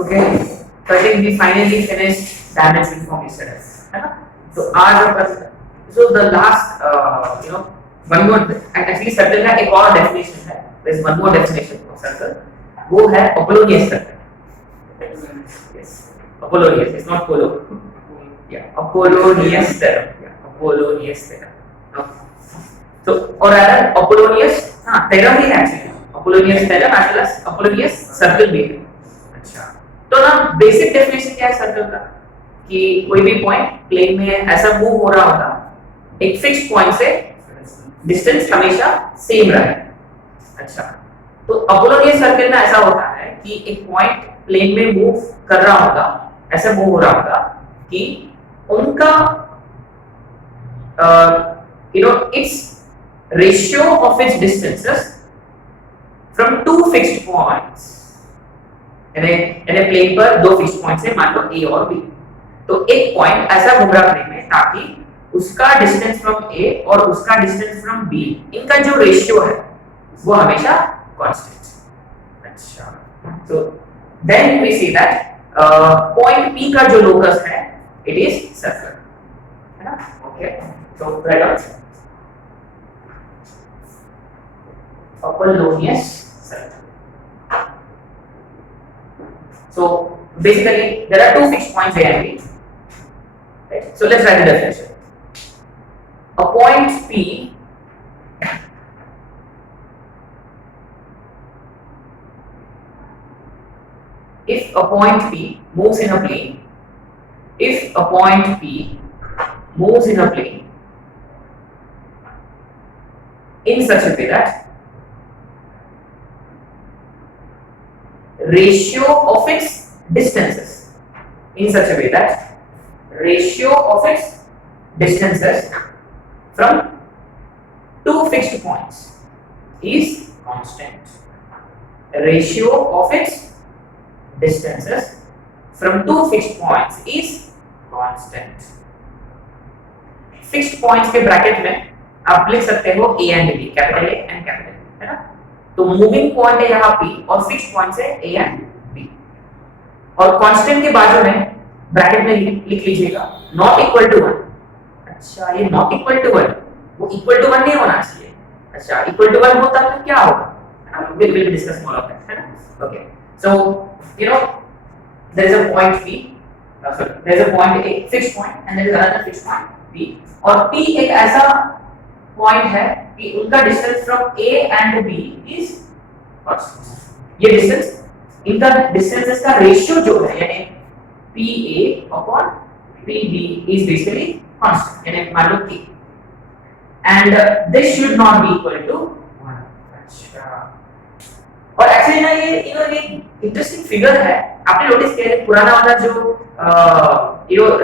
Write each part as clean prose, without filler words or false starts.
Okay, तो I think we finally finished dimension form yesterday, है ना? तो आज अपन so the last one more actually circle का एक और डेफिनेशन है, there is one more definition of circle, वो है Apollonius circle. Yes, Apollonius, it's not polo, या अपोलोनियस सर्कल, अपोलोनियस सर्कल। तो और अदर अपोलोनियस थ्योरम ही है actually, Apollonius theorem as well as Apollonius circle भी है। अच्छा, तो ना बेसिक डेफिनेशन क्या है सर्कल का, कि कोई भी पॉइंट प्लेन में ऐसा मूव हो रहा होगा, एक फिक्स्ड पॉइंट से डिस्टेंस हमेशा सेम रहे। अच्छा, तो अपोलोनियस सर्कल में ऐसा होता है कि एक पॉइंट प्लेन में मूव कर रहा होगा, ऐसा मूव हो रहा होगा कि उनका its ratio of its distances from two fixed points, यानी प्लेन पर दो फिक्स्ड पॉइंट्स है, मान लो ए और बी। तो एक पॉइंट ऐसा घूम रहा प्लेन में ताकि उसका डिस्टेंस फ्रॉम ए और उसका डिस्टेंस फ्रॉम बी, इनका जो रेशियो है वो हमेशा कांस्टेंट। अच्छा, तो then we see that point P का जो लोकस है इट इज सर्कल, है ना? ओके, तो right answer Apollonius circle. So basically there are two fixed points A and B. Right? So let's write the definition. A point P if a point P moves in a plane, if a point P moves in a plane in such a way that ratio of its distances, in such a way that ratio of its distances from two fixed points is constant. Ratio of its distances from two fixed points is constant. Fixed points के bracket में आप लिख सकते हो A and B, capital A and capital B, है ना? तो moving point है यहाँ P और फिक्स्ड पॉइंट्स है A एंड B, और कांस्टेंट के बाजू में ब्रैकेट में लिख लीजिएगा नॉट इक्वल टू 1। अच्छा, ये नॉट इक्वल टू 1, वो इक्वल टू 1 नहीं होना चाहिए। अच्छा, इक्वल टू 1 होता तो क्या होगा, we will discuss more of that, है ना? Okay, so you know there is a point P, sorry, there is a point A, fixed point, and there is another fixed point B, और P एक ऐसा point है कि उनका distance from A and B is constant. ये distance, इनका distances का ratio जो है, यानी PA upon PB is basically constant, यानी मान लो K, and this should not be equal to 1। अच्छा, और एक्चुअली ना ये इंटरेस्टिंग फिगर है, आपने नोटिस किया है पुराना वाला जो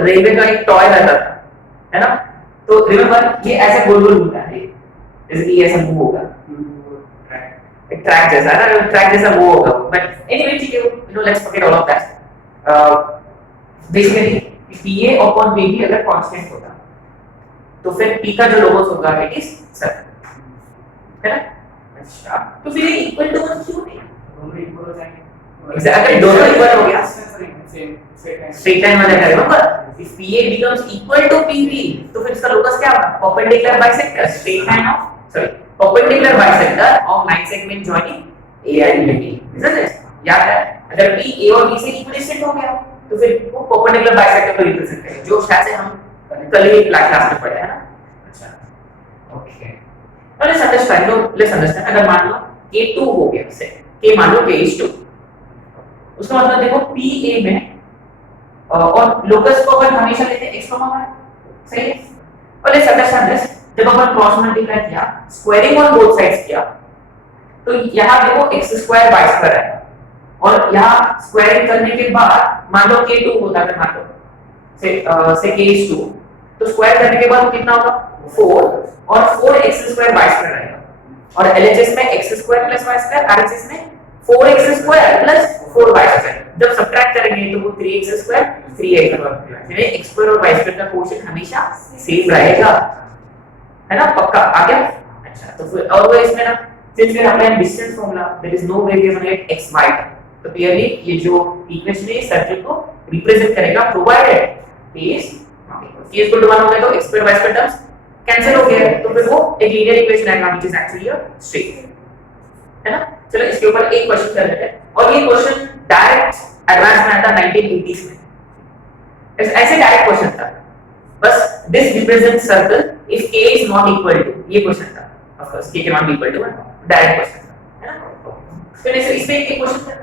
रेलवे का एक टॉय रहता था, है ना? तो रिमेंबर ये ऐसे गोल गोल घूमता है, जैसे कि ऐसा मूव होगा, एक ट्रैक जैसा है ना, ट्रैक जैसा मूव होगा। बट एनीवे ठीक है, let's forget all of that. Basically PA upon PB अगर कांस्टेंट होता तो फिर P का जो लोगोस होगा इट इज सर्कल, है ना? अच्छा, तो फिर ये इक्वल टू 1 क्यों नहीं? दोनों इक्वल हो जाएंगे। एग्जैक्टली, दोनों इक्वल हो गया, स्ट्रेट लाइन वाला remember, if PA becomes equal to PB तो फिर इसका लोकस क्या होगा? Perpendicular bisector, straight line of perpendicular bisector of line segment joining A and B, isn't it? याद है, अगर P A और B से इक्विडिस्टेंट हो गया तो फिर वो परपेंडिकुलर बाइसेक्टर को रिप्रेजेंट करेगा, जो शायद से हम कल ही क्लास में पढ़े हैं ना। अच्छा, ओके, now let's understand अगर मान लो K2 हो गया, से K मान लो K is 2, उसका मतलब देखो PA में और लोकस को अपन हमेशा लेते हैं x, y, सही है? और लेट्स अंडरस्टैंड दिस, जब अपन क्रॉस मल्टीप्लाई किया, स्क्वायरिंग ऑन बोथ साइड्स किया, तो यहाँ देखो x² y² है, और यहाँ स्क्वायरिंग करने के बाद मान लो K2 होता है, मान लो से K is 2, तो स्क्वायर करने के बाद कितना होगा? 4, और 4x² y² रहेगा, और LHS में x² + y², RHS में 4x² + 4y²। जब सब्ट्रैक्ट करेंगे तो वो 3x², 3x², यानी x² और y² का कोएफिशिएंट हमेशा सेम रहेगा, है ना? पक्का आ गया? अच्छा, तो फिर और वो इसमें ना, since we are applying distance formula, there is no way we can get x y, तो क्लियरली ये जो इक्वेशन है सर्कल को रिप्रेजेंट करेगा provided is c equal to 1 हो गया तो x square y square terms cancel हो गया तो फिर वो एक लीनियर इक्वेशन आएगा which is actually a straight है ना। चलो इसके ऊपर एक क्वेश्चन कर लेते हैं और ये क्वेश्चन डायरेक्ट एडवांस में आता 1980s में ऐसे डायरेक्ट क्वेश्चन था बस this represent circle if k is not equal to ये क्वेश्चन था of course k can not be equal to direct question था है ना। फिर इसमें एक क्वेश्चन है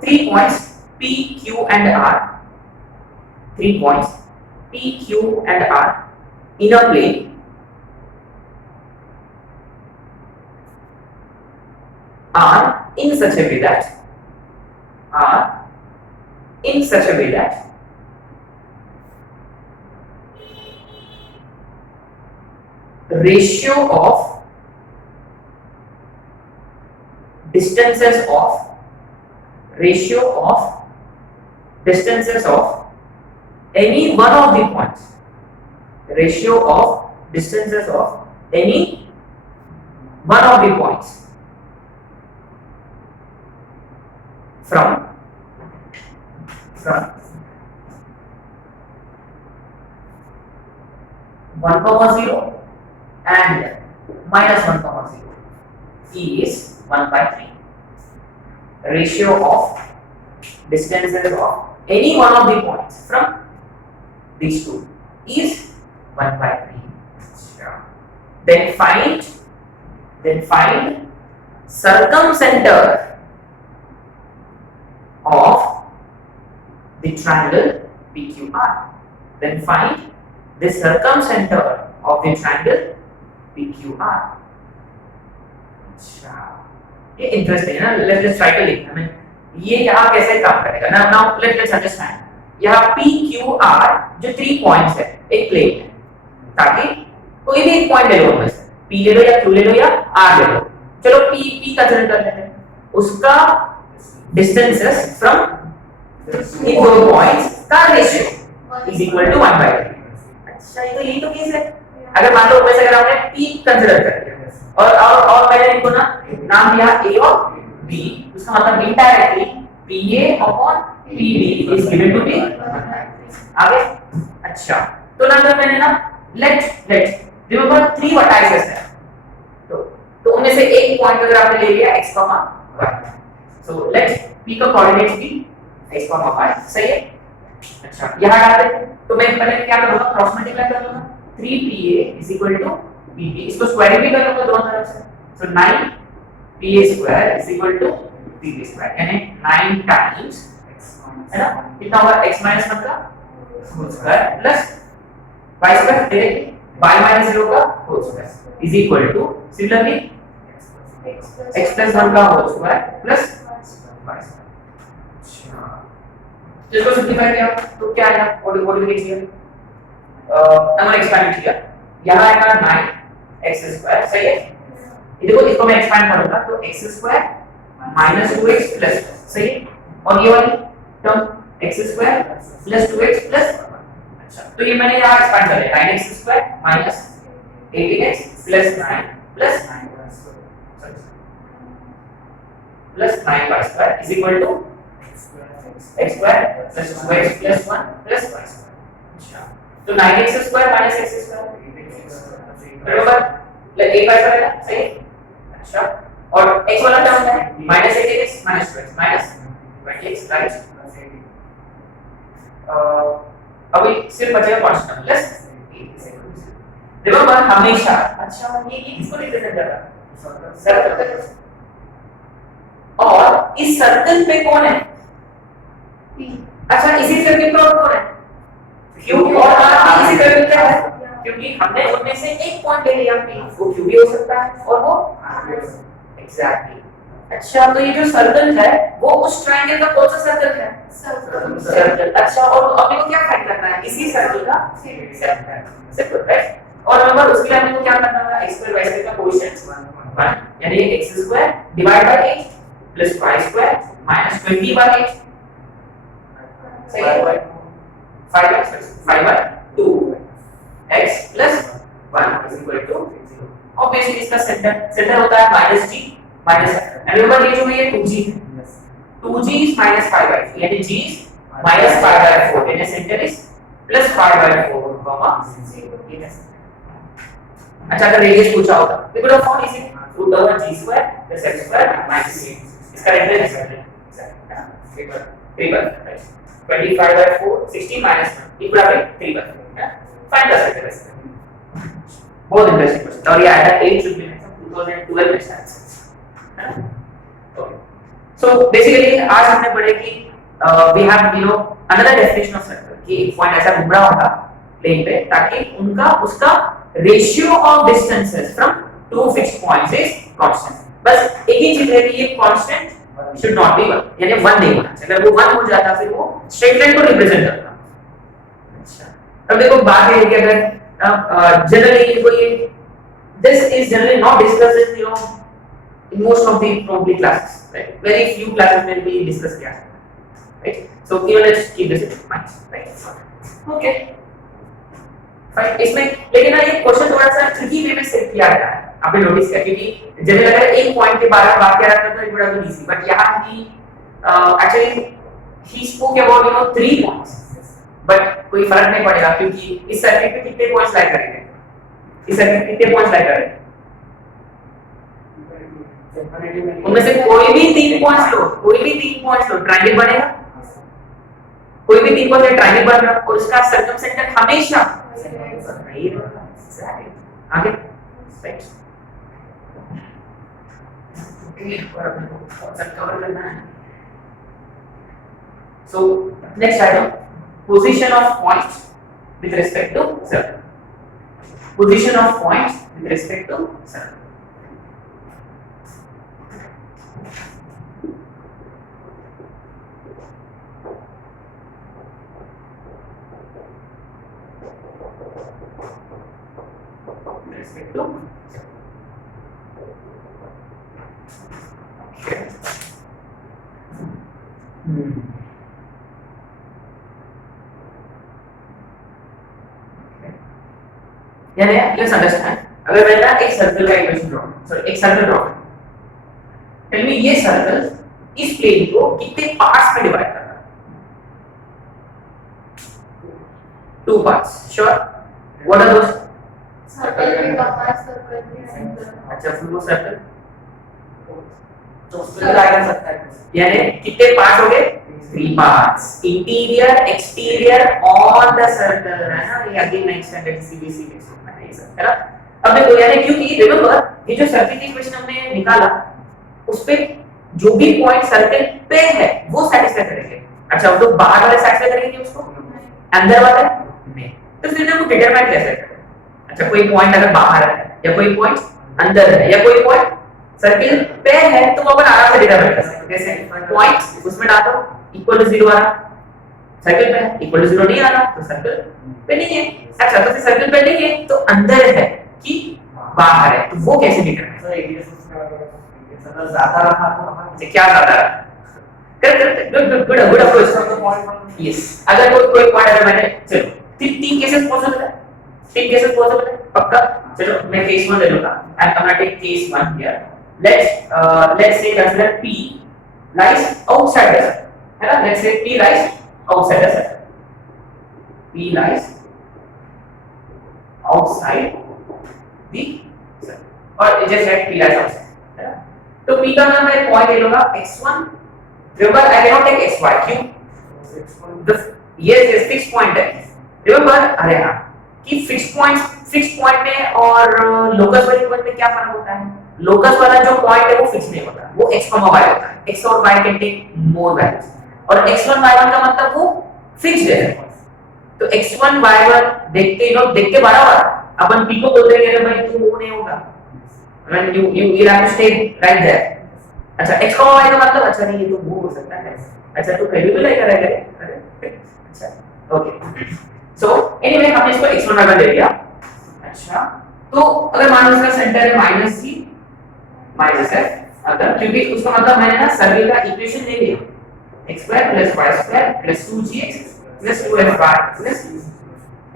3 points P, Q and R 3 points P, Q and R in a plane are in such a way that the ratio of distances of any one of the points ratio of distances of any one of the points from 1,0 and -1,0 is 1/3. Ratio of distances of any one of the points from these two is 1/3. Then find circumcenter of the triangle PQR. Then find the circumcenter of the triangle PQR. अच्छा ये interesting है ना। Let's try to लिख हमें ये यहाँ कैसे काम करेगा ना। नाउ लेट्स अंडरस्टैंड यहाँ PQR जो 3 पॉइंट्स है एक प्लेन है ताकि कोई भी एक पॉइंट ले लो उनमें से P ले लो या Q ले लो या R ले लो। चलो P कंसीडर कर लेते हैं उसका डिस्टेंसेस फ्रॉम इन दो पॉइंट्स का रेशियो इज इक्वल टू 1/3। अच्छा ये तो यही तो केस है। अगर मान लो वैसे अगर आपने P कंसीडर कर लिया और मैंने इनको ना नाम दिया A और B उसका मतलब indirectly PA upon PB is given to be आगे। अच्छा तो ना मैंने ना लेट रिमेंबर 3 वर्टाइसेस है तो उनमें से एक पॉइंट अगर आपने ले लिया x, y so let P का कोऑर्डिनेट्स भी x, y सही है। अच्छा यहां डालते तो मैं पहले क्या करूंगा क्रॉस मल्टीप्लाई कर लूंगा 3PA = BB इसको स्क्वायरिंग भी कर लूंगा दोनों तरफ से सो 9PA² = BB² यानी 9 टाइम्स है ना कितना होगा x - 1 का whole square plus y square directly y - 0 का whole square is equal to similarly x + 1 का whole square plus y square. इसको सिंपलीफाई किया तो क्या आया और लिख लिया हमने एक्सपेंड किया यहां आएगा 9x² सही है। ये देखो इसको मैं एक्सपेंड करूंगा तो x² - 2x प्लस सही है और ये वाली टर्म x² + 2x प्लस अच्छा तो ये मैंने यहां एक्सपेंड कर लिया 9x² - 18x + 9 plus 9y² is equal to x² + 2x + 1 plus y²। अच्छा तो 9x² - x² बराबर एक बार करेगा सही है। अच्छा और x वाला टर्म है -18x - 2x - 20x राइट। अभी सिर्फ बचेगा कांस्टेंट प्लस रिमेंबर हमेशा अच्छा ये किसको रिप्रेजेंट कर रहा है सर्कल और इस सर्कल पे कौन है अच्छा इसी सर्कल पे कौन है Q और R इसी सर्कल पे है क्योंकि हमने उनमें से एक पॉइंट ले लिया P वो Q भी हो सकता है और वो एग्जैक्टली अच्छा तो ये जो सर्कल है वो उस ट्रायंगल का कौन सा सर्कल है सर्कल अच्छा और अपने को क्या फाइंड करना है इसी सर्कल का सर्कल राइट और रिमेंबर उसके लिए हमने को क्या करना है x² y² का कोएफिशिएंट 1 यानी x² divide by 8 plus y² minus 20 by 8 सही है 5 by 2 x plus 1 is equal to 0। Obviously इसका सेंटर होता है -g माइनस, एंड रिमेंबर ये जो है ये 2g है, 2g is minus 5/4 यानी g is minus 5/4 यानी सेंटर इज plus 5/4 comma 0 ये है। अच्छा अगर रेडियस पूछा होता we could have found easily root over g square plus x square minus 8 इसका रेडियस है 3/4 25/4 16 minus 1 equal to 3/4 find the second बहुत इंटरेस्टिंग क्वेश्चन और ये आया 8 should be 2012 में शायद है ना। ओके सो बेसिकली आज हमने पढ़े कि we have you know another definition of circle कि एक पॉइंट ऐसा घूम रहा होगा प्लेन पे ताकि उनका उसका ratio of distances from two fixed points is constant. बस एक ही चीज है कि ये कांस्टेंट शुड नॉट बी 1 यानी 1 नहीं होना चाहिए, अगर वो 1 हो जाता फिर वो स्ट्रेट लाइन को रिप्रेजेंट करता। अच्छा अब देखो बात ये है कि अगर जनरली कोई this is generally not discussed in you know in most of the probably classes, right? Very few classes will be discussed here, right? So here let's keep this in mind, right? Okay fine इसमें लेकिन ना ये question थोड़ा सा tricky वे में set किया गया है, आपने नोटिस किया क्योंकि जनरली अगर एक पॉइंट के बारे में बात कर रहा था तो it would have been easy, but यहाँ ही actually he spoke about you know 3 points, but कोई फर्क नहीं पड़ेगा क्योंकि इस सर्किट पे कितने पॉइंट्स लाई करेंगे, इस सर्किट कितने पॉइंट्स लाई करेंगे, उनमें से कोई भी 3 पॉइंट्स लो, कोई भी 3 पॉइंट्स लो ट्रायंगल बनेगा, कोई भी 3 पॉइंट ट्रायंगल बन रहा और उसका सर्कमसेंटर हमेशा आगे राइट कवर करना है। So next item position of points with respect to circle, position of points with respect to circle. With respect to okay. यानी लेट्स अंडरस्टैंड अगर मैंने एक सर्कल का इक्वेशन ड्रॉ सॉरी एक सर्कल ड्रॉ टेल मी ये circle इस plane को कितने पार्ट्स में डिवाइड कर रहा है, 2 parts sure what are those circle का पार्ट सर्कल के अच्छा फिर वो सर्कल तो उसको डिवाइड कर सकता है यानी कितने पार्ट्स हो गए 3 parts interior exterior on the circle है ना, ये अगेन नेक्स्ट स्टैंडर्ड सीबीसी है ना। अब देखो यानी क्योंकि रिमेंबर ये जो सर्किल की इक्वेशन हमने निकाला उस पे जो भी पॉइंट सर्कल पे है वो सैटिस्फाई करेंगे। अच्छा वो तो बाहर वाले सैटिस्फाई करेंगे उसको, अंदर वाले नहीं, तो फिर हम डिटरमाइन कैसे करें। अच्छा कोई पॉइंट अगर बाहर है या कोई पॉइंट अंदर है या कोई पॉइंट सर्किल पे है तो अपन आराम से डिटरमाइन कर सकते हैं। कैसे पॉइंट उसमें डाल दो इक्वल टू 0 आ रहा, सर्किल पे इक्वल टू 0 नहीं आ रहा तो सर्किल पे नहीं है। अच्छा तो फिर सर्किल पे नहीं है तो अंदर है कि बाहर है, तो वो कैसे डिटरमाइन करें। रेडियस उसका ज्यादा रहा तो अपन क्या ज्यादा रहा करेक्ट गुड अप्रोच यस। अगर कोई पॉइंट अगर मैंने चलो 3 केसेस पॉसिबल है, 3 केसेस पॉसिबल है पक्का। चलो मैं केस 1 ले लूंगा, I am gonna take case 1 here. Let's say consider P lies outside the circle, है ना। Let's say P lies outside the circle, P lies outside the circle और जैसे P lies outside, है ना। तो P का नाम मैं पॉइंट ले लूंगा x1, remember I cannot take xy क्यों, the yes फिक्स पॉइंट है remember। अरे हाँ कि फिक्स पॉइंट में और लोकस वाले पॉइंट में क्या फर्क होता है, लोकस वाला जो पॉइंट है वो फिक्स नहीं होता, वो x, y होता है। x और y can take more values और x1 y1 का मतलब वो फिक्स्ड है। तो x1 y1 देखते ही लोग देखते बड़ा हुआ अपन p को बोलते हैं अरे भाई तू वो नहीं होगा, when you have to stay right there। अच्छा x y का मतलब अच्छा नहीं ये तो वो हो सकता है, अच्छा तो कभी भी लाइक करेगा अरे अच्छा ओके। सो एनीवे हमने इसको x1 y1 ले लिया। अच्छा तो अगर मान लो इसका सेंटर है -c -f, अगर क्योंकि उसका मतलब मैंने ना सर्किल का इक्वेशन ले लिया x² + y² + 2gx + 2fy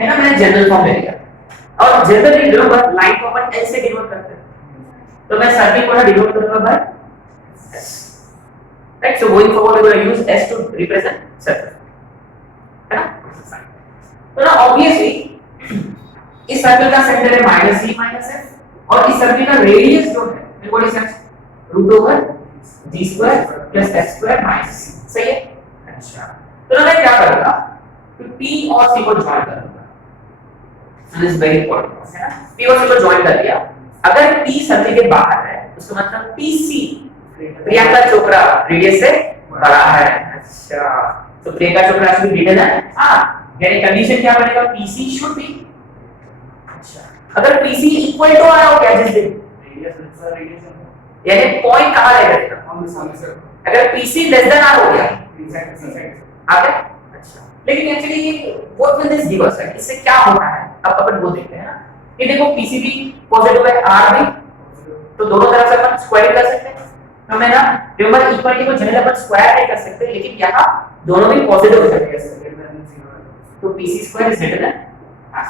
है ना, मैंने जनरल फॉर्म ले लिया। और जनरली रिमेंबर लाइन को अपन एल से डिनोट करते हैं, तो मैं सर्किल को ना डिनोट करूंगा by S, right. So going forward we will use S to represent circle, है ना। तो ना ऑब्वियसली इस सर्किल का सेंटर है माइनस जी माइनस एफ, और इस सर्किल का रेडियस जो है बिल्कुल इस root over g square plus f square minus c, सही है। अच्छा, तो मैं क्या करूंगा कि पी और सी को ज्वाइन करूंगा, दिस इज वेरी इंपॉर्टेंट, है ना। पी और सी को ज्वाइन कर दिया, अगर पी सर्किल के बाहर है उसका मतलब पीसी प्रियंका चोपड़ा रेडियस से बड़ा है। अच्छा, तो प्रियंका चोपड़ा से ग्रेटर है, हां, यानी कंडीशन क्या बनेगा, पीसी शुड बी, अच्छा, अगर पीसी इक्वल टू आ रहा हो क्या जिस दिन रेडियस यानी पॉइंट कहां रहेगा, अगर पीसी लेस देन आर हो गया आ गया। अच्छा, लेकिन actually what will this give us, इससे क्या होता है अब अपन वो देखते हैं ना। ये देखो पीसी भी पॉजिटिव है, आर भी, तो दोनों तरफ से अपन स्क्वायर कर सकते हैं। तो मैं ना रिमेंबर इक्वालिटी को जनरली अपन स्क्वायर नहीं कर सकते, लेकिन यहां दोनों भी पॉजिटिव हो जाते हैं, तो PC square is greater than R.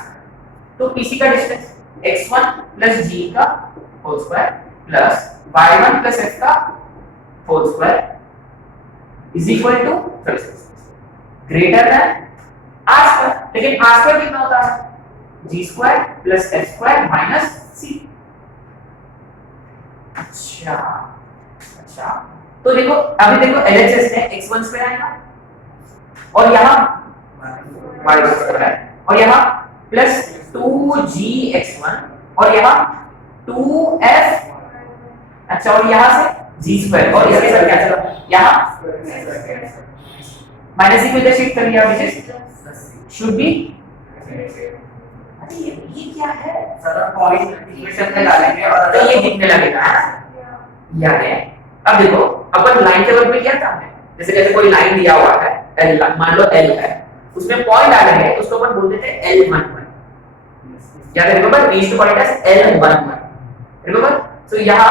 तो पीसी का डिस्टेंस x1 प्लस g का whole square plus y1 plus f का whole square is equal to greater than r square. लेकिन r स्क्वायर कितना होता है, g square plus f square minus c। अच्छा अच्छा, तो देखो अभी देखो LHS में x1 स्क्वायर आएगा और यहां y स्क्वायर और यहां प्लस 2gx1 और यहां 2f, अच्छा, और यहां से g स्क्वायर और इसके साथ क्या चला यहां माइनस c को इधर शिफ्ट कर दिया, विच शुड बी, अरे ये क्या है सर, पॉइंट इक्वेशन में डालेंगे और तो ये दिखने लगेगा, याद है। अब देखो अपन लाइन के वर्क में क्या था, जैसे कोई लाइन दिया हुआ है L, मान लो L है, उसमें पॉइंट डालेंगे उसको अपन बोलते थे L11, याद है, remember we used to call it as L11, remember. So यहां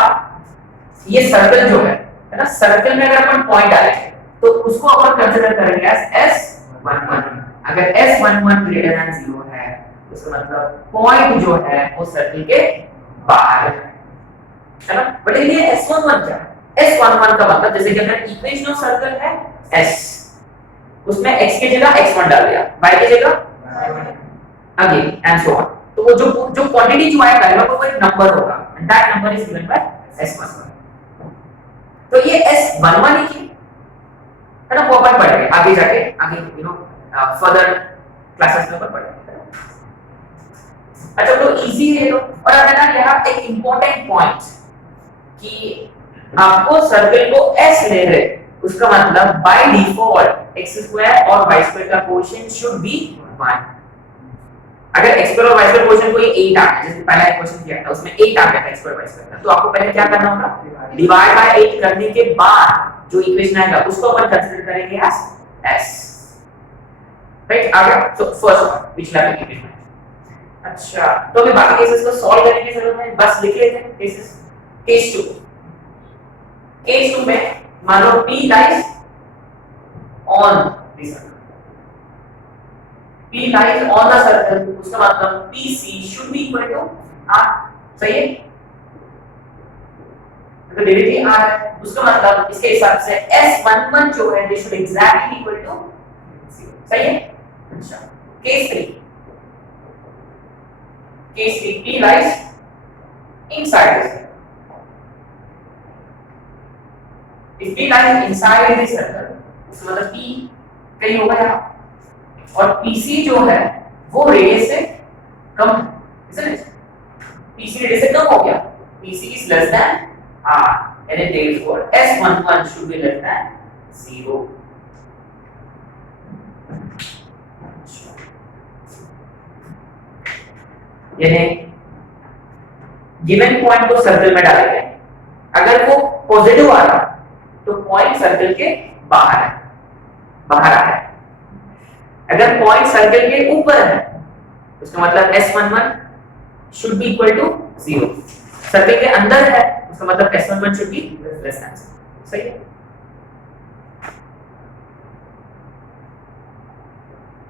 ये सर्कल जो है ना, सर्कल में अगर अपन पॉइंट डालेंगे तो उसको अपन कंसीडर करेंगे एज S11। अगर S11 ग्रेटर देन 0 है उसका मतलब पॉइंट जो है वो सर्कल के बाहर है ना। बट ये S11 क्या है, S11 का मतलब जैसे कि अगर इक्वेशन ऑफ सर्कल है S, उसमें x की जगह x1 डाल दिया, y की जगह अगेन एंड सो ऑन, तो वो जो क्वांटिटी जो आएगा वो एक नंबर होगा, and that number is given by S11। तो ये S11 ही है ना, वो अपन पढ़ेंगे आगे जाके, आगे यू नो फर्दर क्लासेस में अपन पढ़ेंगे। अच्छा, तो इजी है तो, और अब ना यहाँ एक इंपॉर्टेंट पॉइंट कि आपको सर्कल को S ले रहे, उसका मतलब बाय डिफॉल्ट x स्क्वायर और y स्क्वायर का कोएफिशिएंट शुड बी 1। अगर x स्क्वायर और y स्क्वायर कोएफिशिएंट कोई 8 आ गया, जैसे पहला क्वेश्चन किया था उसमें 8 आ गया था x स्क्वायर y स्क्वायर का, तो आपको पहले क्या करना होगा, डिवाइड बाय 8 करने के बाद जो इक्वेशन आएगा उसको अपन कंसीडर करेंगे एज s, राइट। आ गया, तो फर्स्ट वन पिछला इक्वेशन। अच्छा, तो अभी बाकी केसेस को सॉल्व करने की जरूरत नहीं, बस लिख लेते हैं केसेस। केस 2 में मान लो P lies on the circle, P lies on the circle, उसका मतलब PC should be equal to R, सही है। तो डेरिवेटिव R है, उसका मतलब इसके हिसाब से S11 जो है they should exactly be equal to 0, सही है। अच्छा, case 3 P lies inside the circle, if P lies inside the circle उसका मतलब P कहीं होगा यहाँ, और PC जो है वो रेडियस से कम है, isn't it? PC रेडियस से कम हो गया, PC is less than R, and therefore S11 should be less than 0। यानी गिवन पॉइंट को सर्कल में डालेंगे, अगर वो पॉजिटिव आ रहा तो पॉइंट सर्कल के बाहर है, बाहर आ है। अगर पॉइंट सर्कल के ऊपर है उसका मतलब S11 should be equal to 0, circle के अंदर है उसका मतलब S11 should be less than 0, सही है।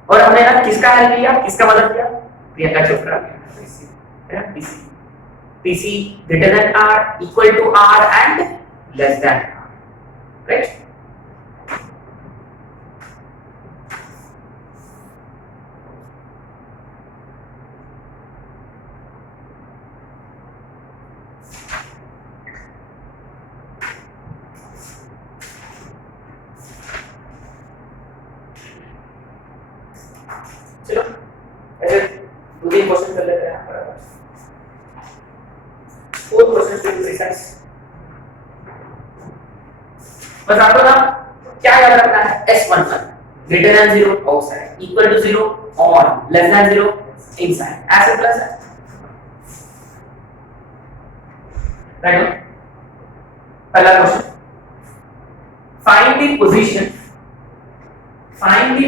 और हमने ना किसका हेल्प लिया, किसका मदद लिया, प्रियंका चोपड़ा है ना PC PC greater than R, equal to R and less than R, right? चलो ऐसे दो तीन क्वेश्चन कर लेते हैं। Four question to precise. बस आपको ना क्या याद रखना है, S11 greater than 0 outside, equal to 0 on, less than 0 inside, as simple as that, right? पहला question, find the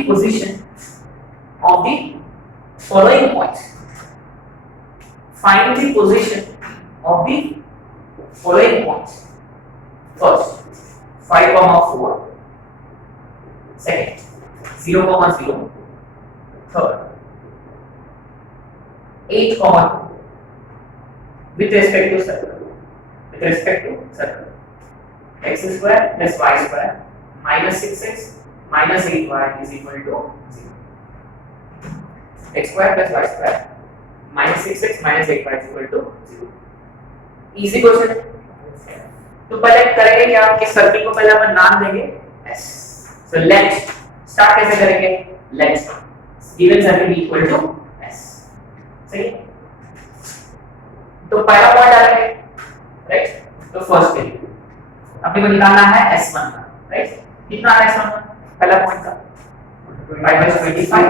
position of the following points. Find the position of the following points. First, 5,4. Second, 0,0. Third, 8,2. With respect to circle. X square plus y square minus 6x minus 8y is equal to 0. X square plus y square minus 6x minus 8y is equal to 0. Easy question. तो पहले करेंगे क्या कि circle को पहले अपन नाम देंगे S. So let start कैसे करेंगे, let given circle equal to S. सही है, तो पहला पॉइंट डालेंगे, राइट? तो फर्स्ट के लिए अपने को निकालना है S1 का, राइट? कितना है S1 का पहला पॉइंट का 5/25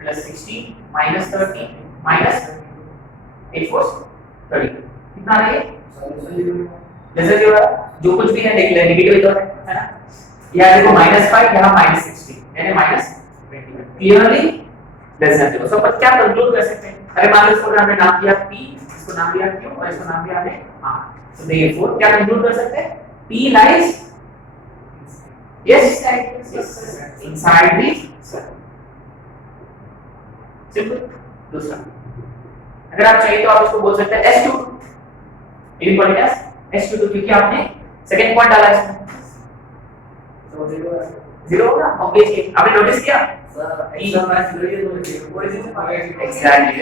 plus 16 minus 30 minus 8 4 30 कितना आ रहा है, जैसे कि जो कुछ भी है नेगेटिव ही तो है ना, यहाँ देखो -5 यहाँ -16 यानी -20 क्लियरली लेस देन 0। सो अपन क्या कंक्लूड कर सकते हैं, अरे मान लो इसको हमने नाम दिया P, इसको नाम दिया Q और इसको नाम दिया हमने R, so therefore क्या कंक्लूड कर सकते हैं, P lies inside the circle। Simple. दूसरा अगर आप चाहिए तो आप इसको बोल सकते हैं S22, ये पॉइंट है S22 क्योंकि आपने सेकंड पॉइंट डाला इसमें, तो 0 होगा ऑब्वियसली। आपने नोटिस किया एग्जैक्टली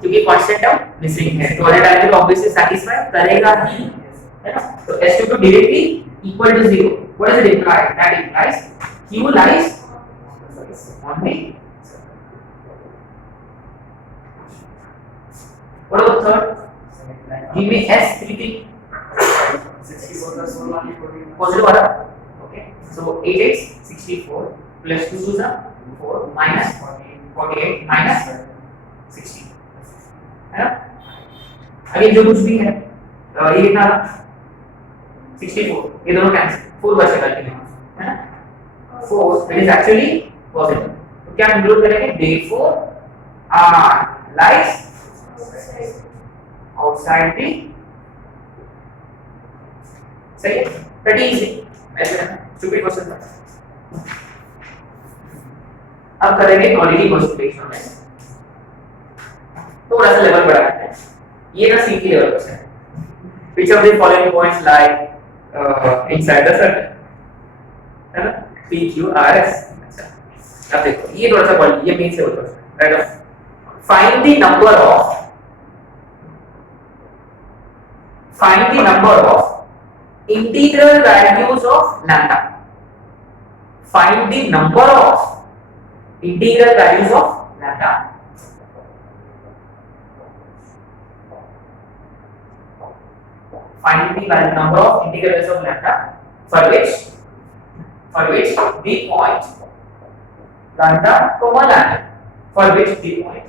क्योंकि कांस्टेंट टर्म मिसिंग है, तो वाले डायरेक्टली ऑब्वियसली सैटिस्फाई करेगा ही, है ना। तो S22 directly equal to 0, what does it imply, that implies Q lies on the what about third, give me S33 positive वाला, okay, so 8x 64 plus 2 2 4 minus 48 minus 60, है ना। अभी जो कुछ भी है ये कितना 64, ये दोनों कैंसिल, 4 बचेगा है ना, 4 that is actually positive, तो क्या कंक्लूड करेंगे, therefore R lies outside the, सही है, pretty easy, ऐसे है, stupid question था। अब करेंगे क्वालिटी क्वेश्चन में, थोड़ा सा लेवल बढ़ाते हैं, ये ना सी की लेवल क्वेश्चन है, which of the following points lie inside the circle, है ना, P Q R S। अच्छा अब देखो ये थोड़ा सा क्वालिटी, ये मेन से होता है, right? find the number of integral values of lambda, find the number of integral values of lambda, find the number of integral values of lambda for which the point lambda comma lambda, for which the point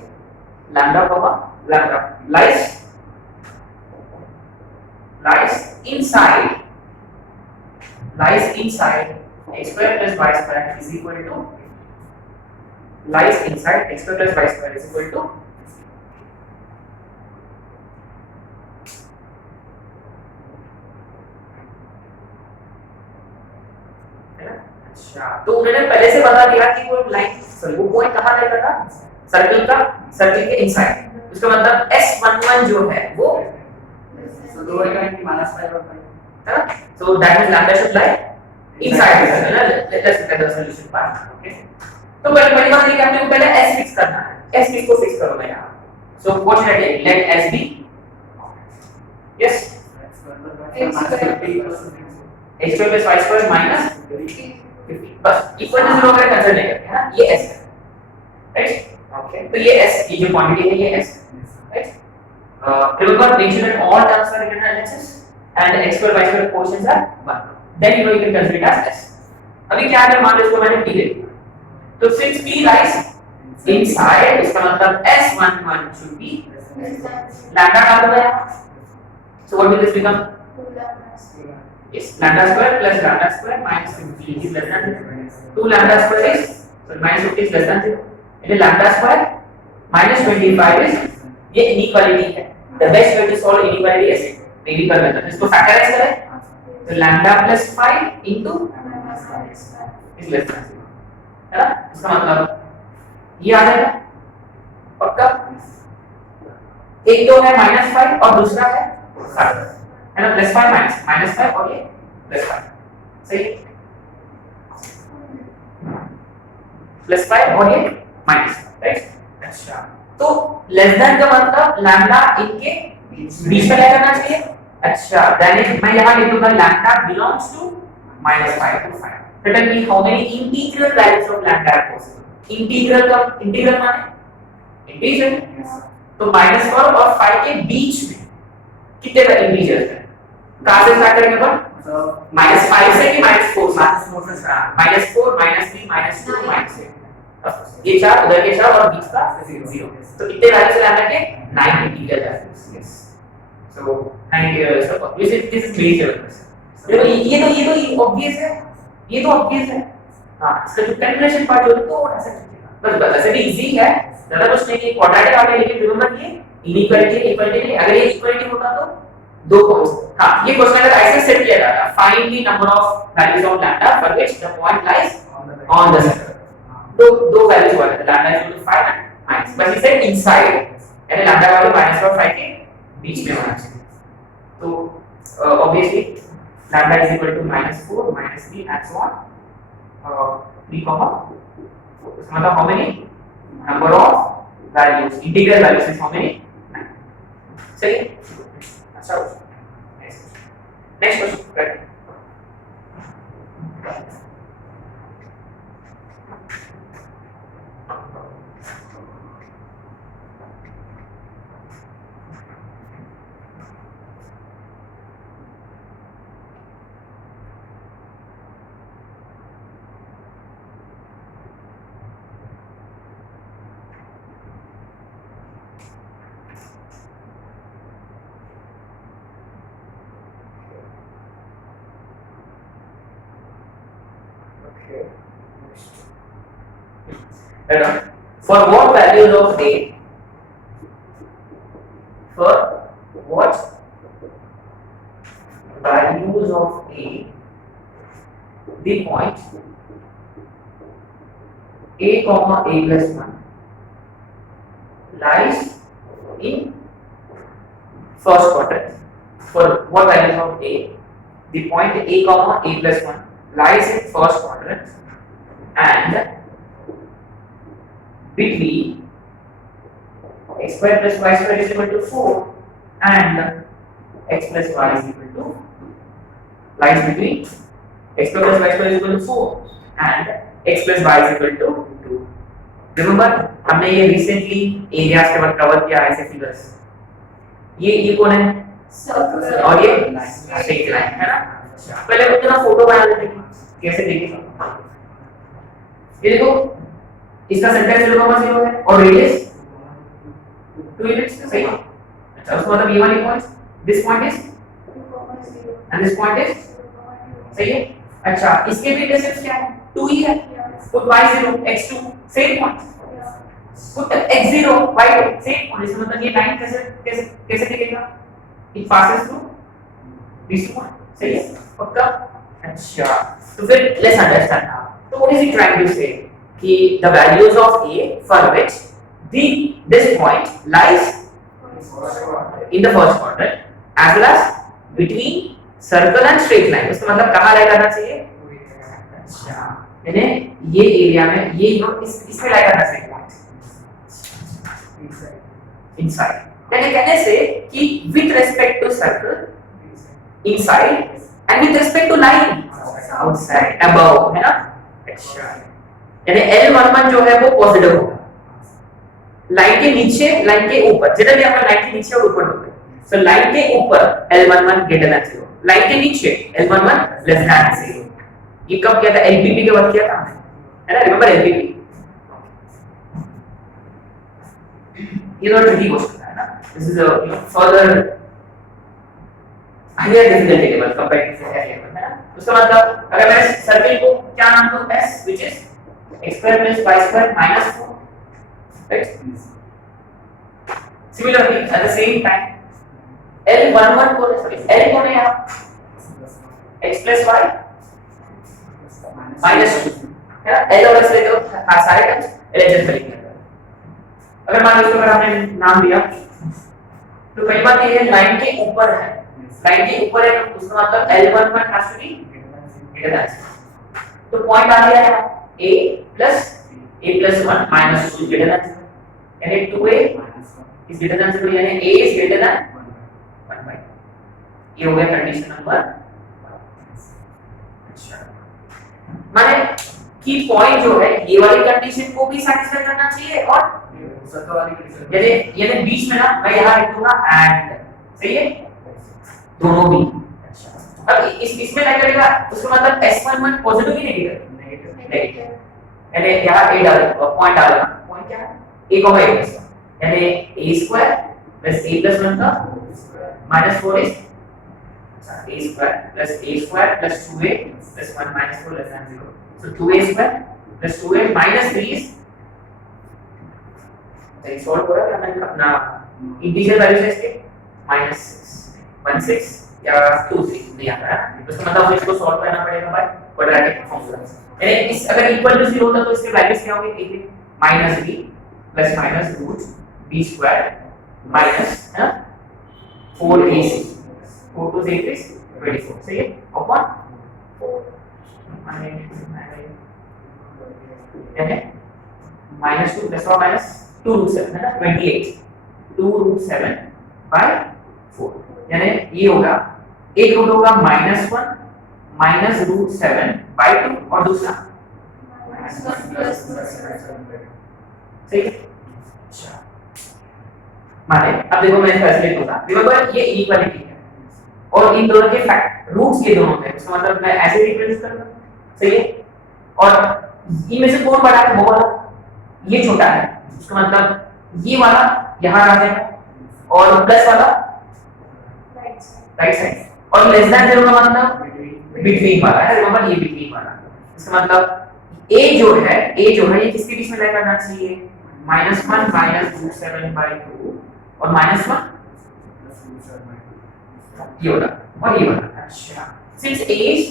lambda comma lambda lies inside x square plus y square is equal to, lies inside x square plus y square is equal to अच्छा, तो उन्होंने पहले से बता दिया कि वो line, वो पॉइंट कहाँ रहेगा, सर्कल का सर्किल के इनसाइड। उसका मतलब S11 जो है वो दो एलिमेंट -5 और 5, so that means lambda should lie inside the circle. Let's look at the solution part. Okay, तो पहली बात ये कि आपको पहले S फिक्स करना है। S किसको फिक्स करूंगा यहाँ? So what should I take? Let S be yes x square plus y square minus 50 बस इक्वल टू 0 का कंसीडर नहीं करते हैं ना, ये S है राइट। ओके तो ये S की जो क्वांटिटी है ये S right. remember mention that all terms are written as S and x square y square quotients are 1, then you know you can consider it as S। अभी क्या है, मान लो इसको मैंने P ले लिया, तो since P lies inside इसका मतलब S11 should be lambda डाल दूंगा यहाँ, so what will this become? Yes, lambda square plus lambda square minus 50 is less than 0. 2 lambda square is so minus 50 is less than 0. And lambda square minus 25 is ये inequality है। The best way to solve inequality is Navier method। इसको factorize करें तो lambda plus 5 into is less than 0 है ना। इसका मतलब ये आ जाएगा पक्का। एक तो है -5 और दूसरा है 5 है ना, +5 -5 और ये +5 सही है, +5 और ये माइनस राइट। अच्छा तो लेस देन का मतलब लैम्डा इनके बीच में रहना चाहिए। अच्छा देन मैं यहां लिख दूंगा lambda belongs to -5 to 5। Tell me how many integral values of lambda are possible। Integral का इंटीग्रल माने इंटीजर, तो -4 और 5 के बीच में कितने इंटीजर्स हैं? कहां से स्टार्ट करेंगे अपन? -5 से कि -4 से? -4 से स्टार्ट। -4 -3 -2 -8 ये चार उधर के चार और बीच का 0। तो कितने वैल्यूज लैम्डा के 9 integer values. Yes so 9 integer so this is major. देखो ये तो ऑब्वियस है, ये तो ऑब्वियस है। हां इसका जो कैलकुलेशन पार्ट होता है तो ऐसा चलेगा, बस ऐसे भी इजी है, ज्यादा कुछ नहीं है। क्वाड्रेटिक आ गया, लेकिन रिमेंबर ये इनइक्वालिटी इक्वालिटी नहीं। अगर ये इक्वालिटी होता तो दो कॉन्स। हां ये क्वेश्चन अगर ऐसे सेट किया जाता, find the number of values of lambda for which the point lies on the circle. दो वैल्यूज हुआ है, lambda is equal to 5 and minus, बस इसे इनसाइड यानी लैम्डा वैल्यू -4 और 5 के बीच में होना चाहिए। तो obviously lambda is equal to -4 -3 and so on 3 comma 4। इसका मतलब how many number of values integral values is how many? सही है। अच्छा next question for what values of a for what values of a the point a comma a plus 1 lies in first quadrant। For what values of a the point a comma a plus 1 lies in first quadrant and between x square plus y square is equal to 4 and x plus y is equal to lies between x square plus y square is equal to 4 and x plus y is equal to 2। Remember हमने ये recently areas के बाद cover किया ऐसे figures. ये कौन है? Circle और ये स्ट्रेट लाइन है ना। पहले उतना फोटो बना लेते हैं, कैसे देखिए ये देखो इसका सेंटर 0,0 है और रेडियस 2 यूनिट्स सही है। अच्छा उसका मतलब ये वाली point this point is 2,0 and this point is सही है। अच्छा इसके भी डिस्टेंस क्या है? 2 ही है। Put y0 x2 same point, put x0 y2 same point. इसका मतलब ये लाइन कैसे कैसे कैसे दिखेगा? It passes through this point सही है पक्का। अच्छा तो फिर लेट्स अंडरस्टैंड नाउ। तो what is he trying to say कि the values of a for which this point lies in the first quadrant as well as between circle and straight line. उसका मतलब कहाँ लाई करना चाहिए? अच्छा, यानी ये एरिया में ये इसमें लाई करना चाहिए पॉइंट इनसाइड। यानी कहने से कि with respect to circle inside and with respect to line outside above, है ना? अच्छा, यानी L11 जो है वो पॉजिटिव होगा लाइन के नीचे, लाइन के ऊपर, जनरली हम लाइन के नीचे और ऊपर होते हैं। सो लाइन के ऊपर L11 ग्रेटर देन 0, लाइन के नीचे L11 लेस देन 0। ये कब किया था? LPP के वक्त किया था, है ना? Remember LPP? ये तो ट्रिकी क्वेश्चन है ना? This is a further higher difficulty level compared to higher level, है ना? उसका मतलब अगर मैं सर्किल को क्या नाम दूं? S which is x square plus y square minus 4, right? Similarly at the same time L11 को L को ने यहाँ x plus y minus 2, है ना? L और s ले दो सारे टर्म्स एडजस्ट करेंगे। अगर मान लो अगर हमने नाम दिया तो पहली बात ये है लाइन के ऊपर है, लाइन के ऊपर है उसका मतलब L11 has to be greater than 0। तो पॉइंट आ गया है a plus 1 minus 2 is greater than 0, यानी 2a is greater than 0, यानी a is greater than 1 by 2। ये हो गया कंडीशन नंबर 1। अच्छा, माने कि पॉइंट जो है ये वाली कंडीशन को भी सैटिस्फाई करना चाहिए और यानी बीच में ना मैं यहाँ लिख दूंगा एंड, सही है? दोनों भी। अच्छा, अब इसमें क्या करेगा? उसका मतलब S11 पॉजिटिव ही नेगेटिव, यानी यहाँ a डाल पॉइंट डालना, पॉइंट क्या है? a a प्लस, यानी a square plus a plus 1 का minus 4 is a square plus 2a plus 1 minus 4 less than 0। So 2a square plus 2a minus 3 is सही solve हो रहा है मैंने अपना इंटीजर वैल्यू से इसके -16 या 23 नहीं आता है, उसका मतलब इसको सॉल्व करना पड़ेगा बाय क्वाड्रेटिक फॉर्मूला। यानी इस अगर इक्वल टू 0 होता तो इसके वैल्यूज क्या होंगे? -b plus minus root b square minus, है ना, 4ac 4 to 8 is 24, सही है? अपॉन 4 यानी -2 प्लस और माइनस 2 रूट 7, है ना, 28 2 रूट 7 बाय 4, यानी ये होगा एक रूट होगा -1 माइनस रूट 7 बाय 2 और दूसरा सही है? अच्छा, माने अब देखो मैं फैसले दूंगा, रिमेंबर ये इक्वालिटी है और इन दोनों के फैक्ट रूट्स ये दोनों हैं, इसका मतलब मैं ऐसे रिप्रेजेंट करूंगा, सही है? और इनमें से कौन बड़ा है? वो वाला, ये छोटा है, उसका मतलब ये वाला यहां आ जाएगा और प्लस वाला राइट साइड, और लेस देन 0 का मतलब बिटवीन वाला है, रिमेंबर ये बिटवीन वाला। इसका मतलब a जो है ये किसके बीच में लाई करना चाहिए? -1 माइनस रूट 7 बाय 2 और -1 ये वाला और ये वाला। अच्छा, सिंस a is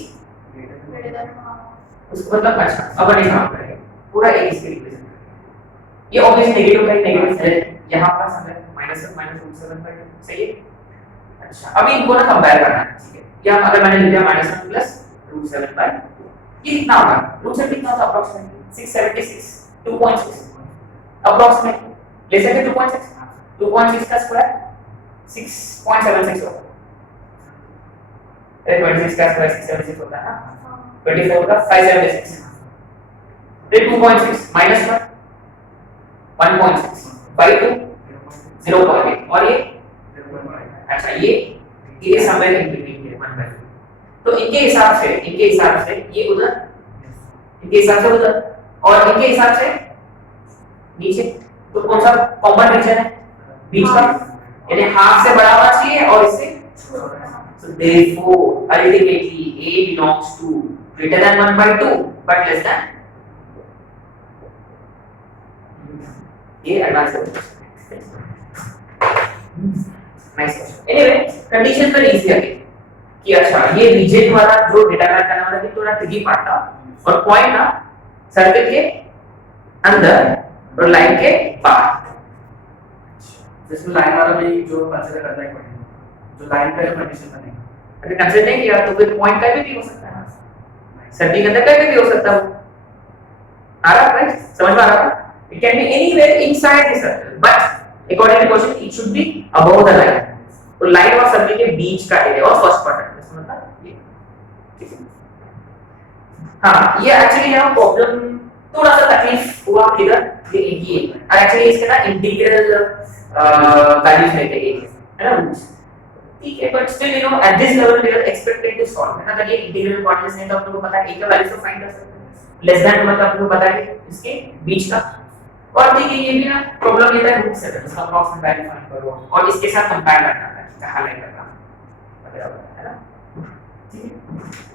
उसका मतलब अच्छा अब हम काम करेंगे पूरा a इसके रिप्रेजेंट करेंगे। ये ऑब्वियसली नेगेटिव है, नेगेटिव है यहां पर समय -1 माइनस रूट 7 बाय 2, सही है? अच्छा, अब इनको ना कंपेयर करना है, ठीक है? या अगर मैंने लिख दिया -1 प्लस रूट 7 बाय 2, ये कितना होगा? रूट 7 कितना होता है? अप्रोक्सीमेटली 676 2.6 अप्रोक्सीमेटली ले सकते 2.6 का स्क्वायर 6.76 होगा, 26 का स्क्वायर 676 होता है ना, 24 का 576, फिर 2.6 माइनस 1.6 बाय 2 0.8 और ये अच्छा ये समवेयर इन बिटवीन है 1 बाय 2। तो इनके हिसाब से ये उधर, इनके हिसाब से उधर और इनके हिसाब से नीचे, तो कौन सा कॉमन रीजन है? बीच का, यानी हाफ से बड़ा होना चाहिए और इससे so therefore ultimately a belongs to greater than 1 by 2 but less than, ये एडवांस है। Nice question. एनीवे कंडीशन पर इजी है कि अच्छा ये रीजन वाला जो डिटरमाइन करने वाला थोड़ा ट्रिकी पार्ट था और पॉइंट ना सर्किल के अंदर और लाइन के बाहर, जिसमें लाइन वाला भी जो कंसीडर करना ही पड़ेगा, जो लाइन पे कंडीशन बनेगा। अगर कंसीडर नहीं किया तो फिर पॉइंट का भी हो सकता है, सर्कल के अंदर का भी हो सकता है। आ रहा है, समझ में आ रहा है? It can be anywhere inside the circle, but according to question, it should be above the line. तो लाइन और सर्कल के बीच का एरिया और फर्स्ट क्वाड्रेंट इसका मतलब ये, ठीक है? हाँ, ये एक्चुअली यहाँ प्रॉब्लम थोड़ा सा तकलीफ हुआ किधर ये, और एक्चुअली इसके ना इंटीग्रल वैल्यूज लेते हैं, है ना? ठीक है, but still you know at this level we are expected to solve, है ना? अगर ये इंटीग्रल क्वाड्रेंट्स नहीं तो आप लोगों को पता है ए का वैल्यू तो फाइंड कर सकते हैं, लेस देन मतलब आप लोगों को पता है इसके बीच का। और देखिए ये भी ना प्रॉब्लम ये था रूट 7 इसका अप्रॉक्सिमेट वैल्यू फाइंड करो और इसके साथ कंपेयर करना है, कहां लाइन करना है ना, ठीक है?